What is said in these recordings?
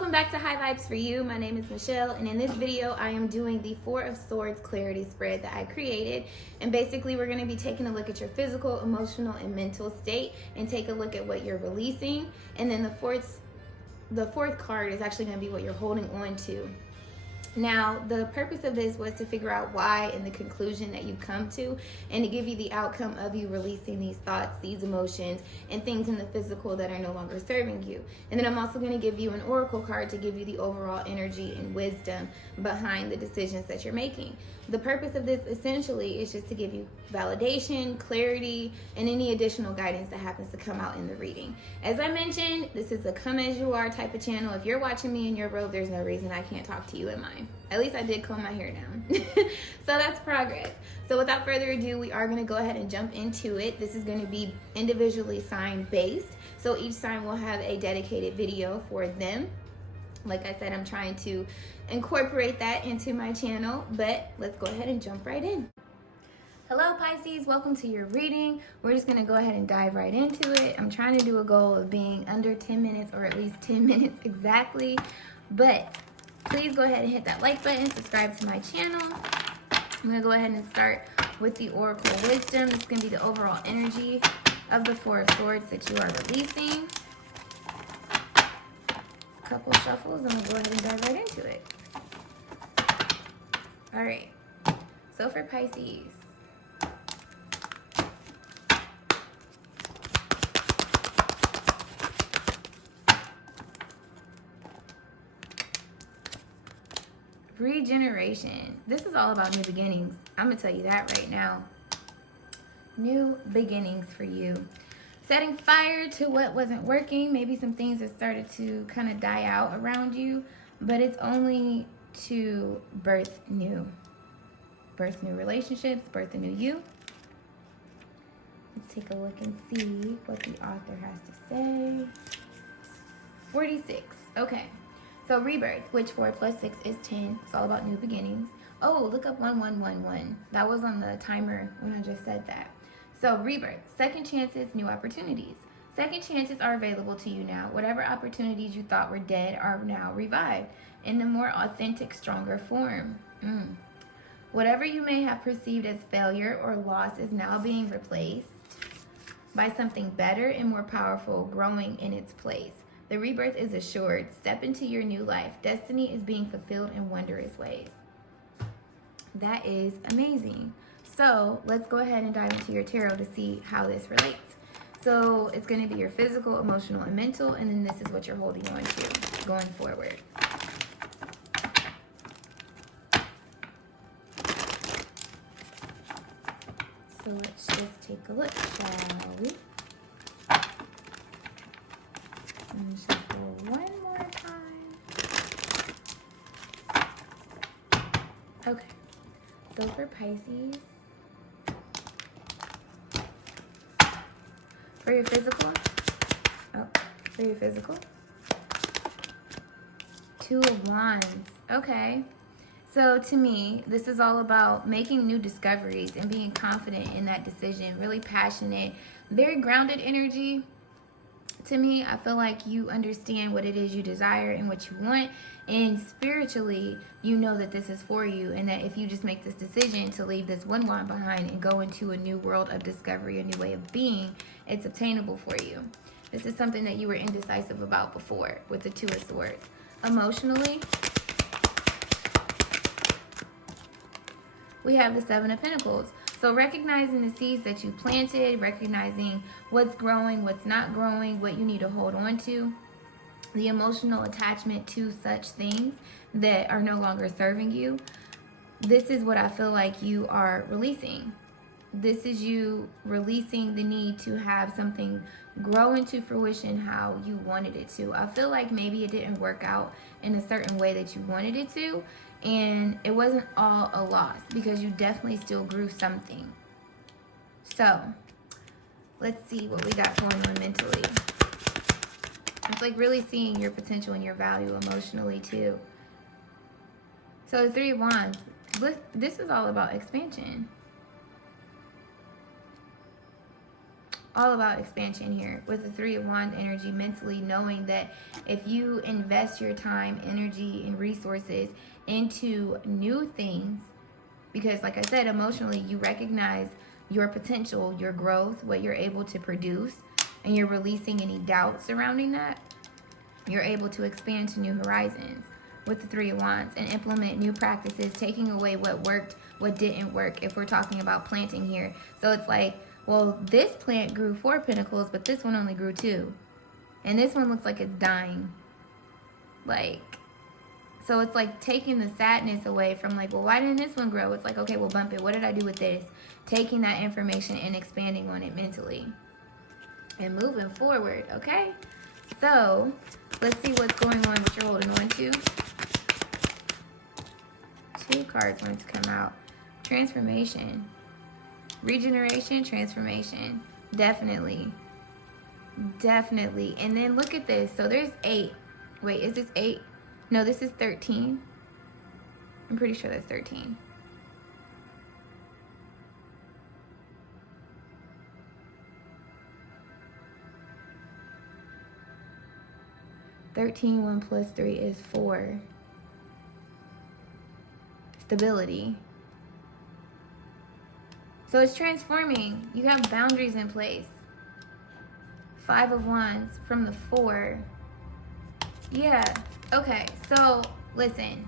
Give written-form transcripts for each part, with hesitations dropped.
welcome back to High Vibes for You. My name is Michelle, and in this video I am doing the Four of Swords clarity spread that I created. And basically we're going to be taking a look at your physical, emotional, and mental state and take a look at what you're releasing. And then the fourth card is actually going to be what you're holding on to. Now, the purpose of this was to figure out why and the conclusion that you come to, and to give you the outcome of you releasing these thoughts, these emotions, and things in the physical that are no longer serving you. And then I'm also going to give you an oracle card to give you the overall energy and wisdom behind the decisions that you're making. The purpose of this essentially is just to give you validation, clarity, and any additional guidance that happens to come out in the reading. As I mentioned, this is a come as you are type of channel. If you're watching me in your robe, there's no reason I can't talk to you in mine. At least I did comb my hair down. So that's progress. So without further ado, we are going to go ahead and jump into it. This is going to be individually sign based. So each sign will have a dedicated video for them. Like I said, I'm trying to incorporate that into my channel, but let's go ahead and jump right in. Hello Pisces, welcome to your reading. We're just gonna go ahead and dive right into it. I'm trying to do a goal of being under 10 minutes or at least 10 minutes exactly, but please go ahead and hit that like button, subscribe to my channel. I'm gonna go ahead and start with the Oracle Wisdom. This is gonna be the overall energy of the Four of Swords that you are releasing. Couple shuffles, and we'll go ahead and dive right into it. All right, so for Pisces, regeneration. This is all about new beginnings. I'm gonna tell you that right now. New beginnings for you. Setting fire to what wasn't working. Maybe some things have started to kind of die out around you, but it's only to birth new relationships, birth a new you. Let's take a look and see what the author has to say. 46. Okay. So rebirth, which 4 + 6 is 10. It's all about new beginnings. Oh, look up 1111. That was on the timer when I just said that. So rebirth, second chances, new opportunities. Second chances are available to you now. Whatever opportunities you thought were dead are now revived in a more authentic, stronger form. Whatever you may have perceived as failure or loss is now being replaced by something better and more powerful growing in its place. The rebirth is assured. Step into your new life. Destiny is being fulfilled in wondrous ways. That is amazing. So let's go ahead and dive into your tarot to see how this relates. So it's going to be your physical, emotional, and mental, and then this is what you're holding on to going forward. So let's just take a look, shall we? And shuffle one more time. Okay. So for Pisces, for your physical, 2 of Wands. Okay. So to me, this is all about making new discoveries and being confident in that decision, really passionate, very grounded energy. To me, I feel like you understand what it is you desire and what you want, and spiritually you know that this is for you, and that if you just make this decision to leave this one wand behind and go into a new world of discovery, a new way of being, it's obtainable for you. This is something that you were indecisive about before with the 2 of Swords. Emotionally, we have the 7 of Pentacles. So recognizing the seeds that you planted, recognizing what's growing, what's not growing, what you need to hold on to, the emotional attachment to such things that are no longer serving you. This is what I feel like you are releasing. This is you releasing the need to have something grow into fruition how you wanted it to. I feel like maybe it didn't work out in a certain way that you wanted it to, and it wasn't all a loss because you definitely still grew something. So let's see what we got going on mentally. It's like really seeing your potential and your value emotionally too. So the 3 of Wands, this is all about expansion. all about expansion here with the Three of Wands energy, mentally knowing that if you invest your time, energy, and resources into new things, because like I said, emotionally, you recognize your potential, your growth, what you're able to produce, and you're releasing any doubt surrounding that, you're able to expand to new horizons with the Three of Wands and implement new practices, taking away what worked, what didn't work, if we're talking about planting here. So it's like, well, this plant grew 4 pentacles, but this one only grew 2. And this one looks like it's dying. Like, so it's like taking the sadness away from like, well, why didn't this one grow? It's like, okay, well, bump it. What did I do with this? Taking that information and expanding on it mentally and moving forward, okay? So let's see what's going on, what you're holding on to. 2 cards want to come out. Transformation. Regeneration, transformation. Definitely. Definitely. And then look at this. So there's 8. Wait, is this 8? No, this is 13. I'm pretty sure that's 13. Thirteen, 1 plus 3 is 4. Stability. So it's transforming. You have boundaries in place. 5 of Wands from the 4. Yeah. Okay. So listen.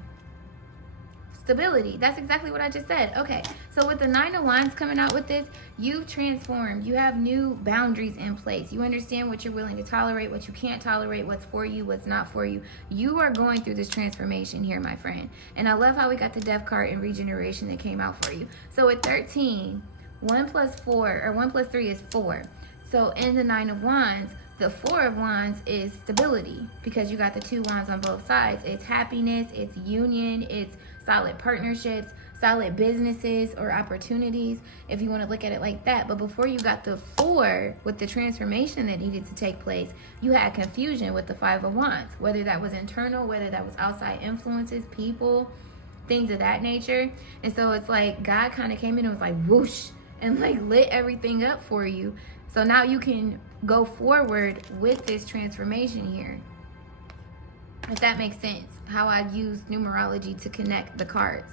Stability. That's exactly what I just said. Okay. So with the 9 of Wands coming out with this, you've transformed. You have new boundaries in place. You understand what you're willing to tolerate, what you can't tolerate, what's for you, what's not for you. You are going through this transformation here, my friend. And I love how we got the Death card and Regeneration that came out for you. So at 13, 1 plus 4, or 1 plus 3 is 4. So in the 9 of Wands, the 4 of Wands is stability, because you got the 2 wands on both sides. It's happiness, it's union, it's solid partnerships, solid businesses or opportunities, if you want to look at it like that. But before you got the 4 with the transformation that needed to take place, you had confusion with the 5 of Wands, whether that was internal, whether that was outside influences, people, things of that nature. And so it's like God kind of came in and was like whoosh and like lit everything up for you. So now you can go forward with this transformation here. If that makes sense, how I use numerology to connect the cards.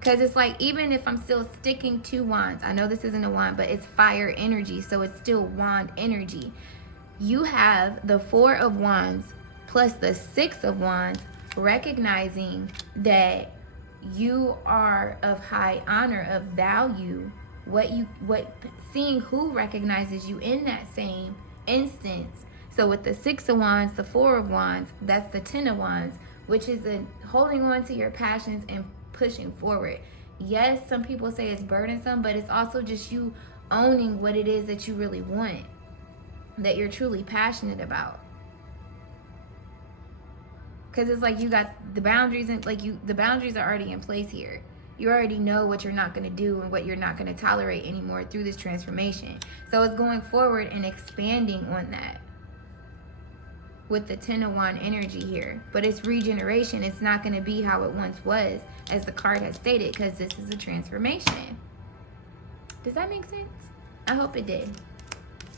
Because it's like, even if I'm still sticking to wands, I know this isn't a wand, but it's fire energy, so it's still wand energy. You have the 4 of Wands plus the 6 of Wands, recognizing that you are of high honor, of value, seeing who recognizes you in that same instance. So with the 6 of Wands, the 4 of Wands, that's the 10 of Wands, which is holding on to your passions and pushing forward. Yes, some people say it's burdensome, but it's also just you owning what it is that you really want, that you're truly passionate about. Because it's like you got the boundaries, and like the boundaries are already in place here. You already know what you're not going to do and what you're not going to tolerate anymore through this transformation. So it's going forward and expanding on that with the 10 of Wands energy here. But it's regeneration. It's not going to be how it once was, as the card has stated, because this is a transformation. Does that make sense? I hope it did.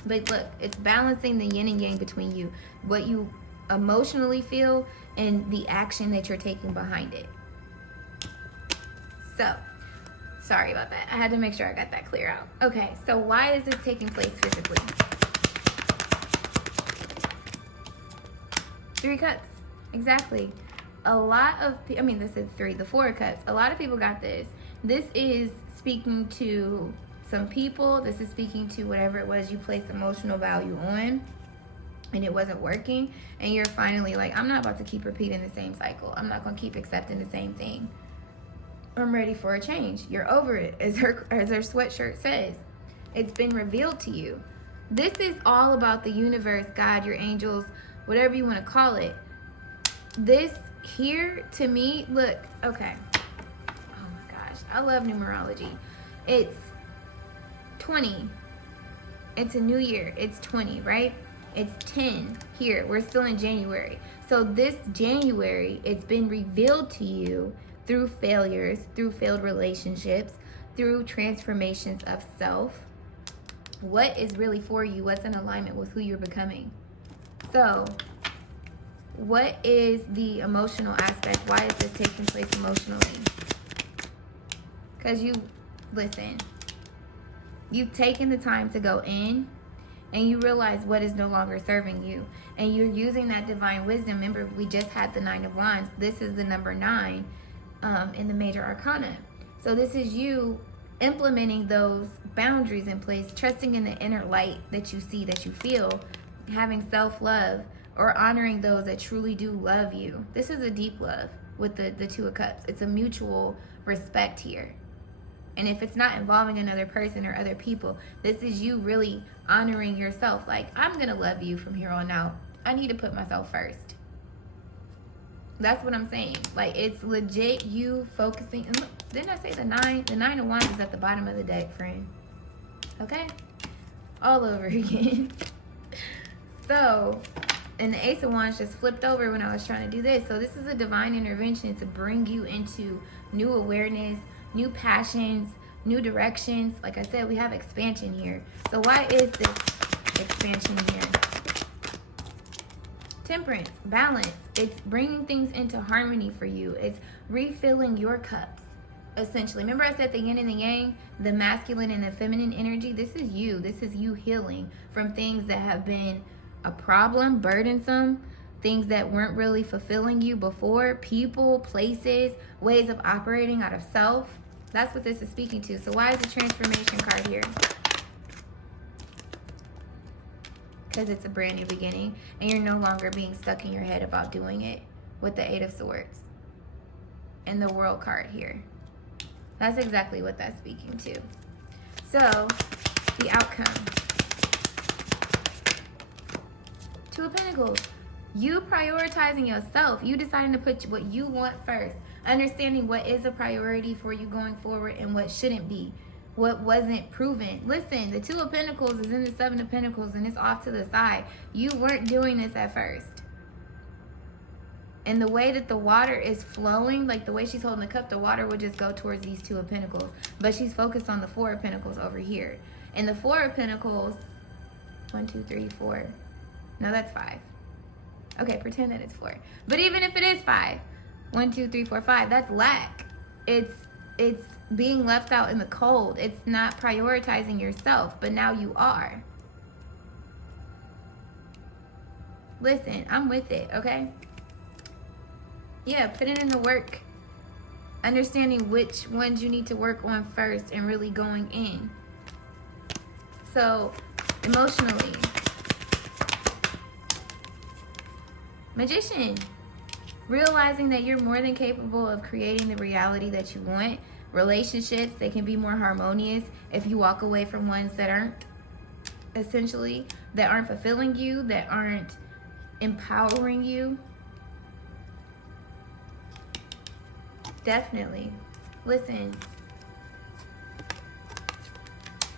But look, it's balancing the yin and yang between you, what you emotionally feel and the action that you're taking behind it. So, sorry about that. I had to make sure I got that clear out. Okay, so why is this taking place physically? 3 cups. Exactly. A lot of, this is 3, the 4 of cups. A lot of people got this. This is speaking to some people. This is speaking to whatever it was you placed emotional value on and it wasn't working. And you're finally like, I'm not about to keep repeating the same cycle. I'm not going to keep accepting the same thing. I'm ready for a change. You're over it, as her sweatshirt says. It's been revealed to you. This is all about the universe, God, your angels, whatever you want to call it. This here, to me, look, okay. Oh my gosh, I love numerology. It's 20. It's a new year. It's 20, right? It's 10 here. We're still in January. So this January, it's been revealed to you through failures, through failed relationships, through transformations of self, what is really for you, what's in alignment with who you're becoming. So what is the emotional aspect? Why is this taking place emotionally? Because you've taken the time to go in and you realize what is no longer serving you. And you're using that divine wisdom. Remember, we just had the 9 of Wands. This is the number 9 in the major arcana. So this is you implementing those boundaries in place, trusting in the inner light that you see, that you feel, having self-love, or honoring those that truly do love you. This is a deep love with the 2 of Cups. It's a mutual respect here. And if it's not involving another person or other people, this is you really honoring yourself. Like, I'm going to love you from here on out. I need to put myself first. That's what I'm saying. Like, it's legit you focusing. And look, didn't I say the 9? The 9 of Wands is at the bottom of the deck, friend. Okay? All over again. So, and the Ace of Wands just flipped over when I was trying to do this. So this is a divine intervention to bring you into new awareness, new passions, new directions. Like I said, we have expansion here. So why is this expansion here? Temperance, balance. It's bringing things into harmony for you. It's refilling your cups, essentially. Remember I said the yin and the yang, the masculine and the feminine energy? This is you. This is you healing from things that have been a problem, burdensome, things that weren't really fulfilling you before, people, places, ways of operating out of self. That's what this is speaking to. So why is the transformation card here? Because it's a brand new beginning and you're no longer being stuck in your head about doing it, with the 8 of Swords and the World card here. That's exactly what that's speaking to. So the outcome. 2 of Pentacles. You prioritizing yourself. You deciding to put what you want first. Understanding what is a priority for you going forward and what shouldn't be. What wasn't proven. Listen, the 2 of Pentacles is in the 7 of Pentacles and it's off to the side. You weren't doing this at first. And the way that the water is flowing, like the way she's holding the cup, the water would just go towards these 2 of Pentacles. But she's focused on the 4 of Pentacles over here. And the 4 of Pentacles, 1, 2, 3, 4. No, that's 5. Okay, pretend that it's 4. But even if it is 5, 1, 2, 3, 4, 5, that's lack. It's being left out in the cold. It's not prioritizing yourself, but now you are. Listen, I'm with it, okay? Yeah, put it in the work. Understanding which ones you need to work on first and really going in. So, emotionally. Magician. Realizing that you're more than capable of creating the reality that you want. Relationships, they can be more harmonious if you walk away from ones that aren't, essentially, that aren't fulfilling you, that aren't empowering you. Definitely. Listen.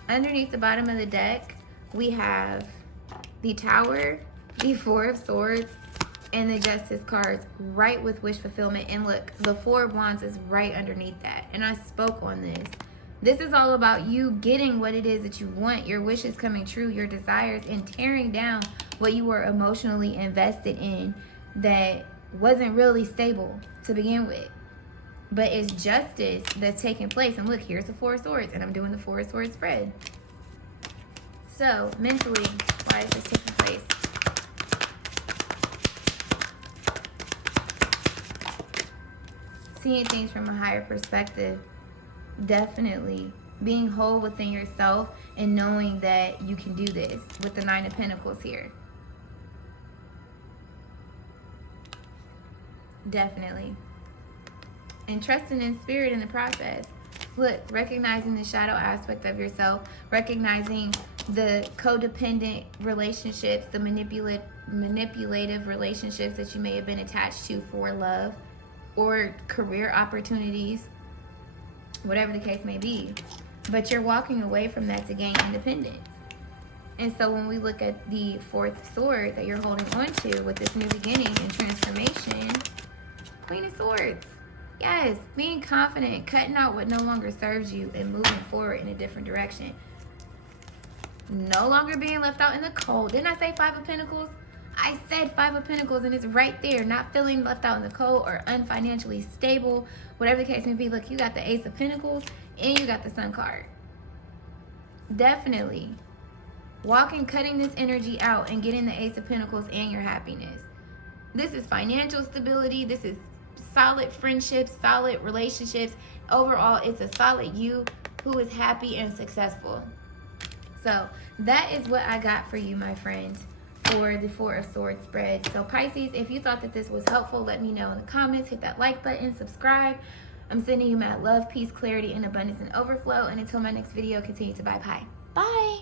Underneath the bottom of the deck, we have the Tower, the 4 of Swords, and the Justice cards right with wish fulfillment. And look, the 4 of Wands is right underneath that. And I spoke on this. This is all about you getting what it is that you want, your wishes coming true, your desires, and tearing down what you were emotionally invested in that wasn't really stable to begin with. But it's justice that's taking place. And look, here's the 4 of Swords, and I'm doing the 4 of Swords spread. So, mentally, why is this taking place? Seeing things from a higher perspective. Definitely. Being whole within yourself and knowing that you can do this with the 9 of Pentacles here. Definitely. And trusting in spirit in the process. Look, recognizing the shadow aspect of yourself, recognizing the codependent relationships, the manipulative relationships that you may have been attached to for love or career opportunities, whatever the case may be. But you're walking away from that to gain independence. And so when we look at the 4th sword that you're holding on to with this new beginning and transformation, Queen of Swords. Yes, being confident, cutting out what no longer serves you and moving forward in a different direction. no longer being left out in the cold. Didn't I say 5 of Pentacles? I said 5 of Pentacles, and it's right there. Not feeling left out in the cold or unfinancially stable, whatever the case may be. Look, you got the Ace of Pentacles and you got the Sun card. Definitely cutting this energy out and getting the Ace of Pentacles and your happiness. This is financial stability. This is solid friendships, solid relationships. Overall, it's a solid you who is happy and successful. So that is what I got for you, my friends, for the 4 of Swords spread. So Pisces, if you thought that this was helpful, let me know in the comments. Hit that like button, subscribe. I'm sending you mad love, peace, clarity, and abundance and overflow. And until my next video, continue to vibe high. Bye.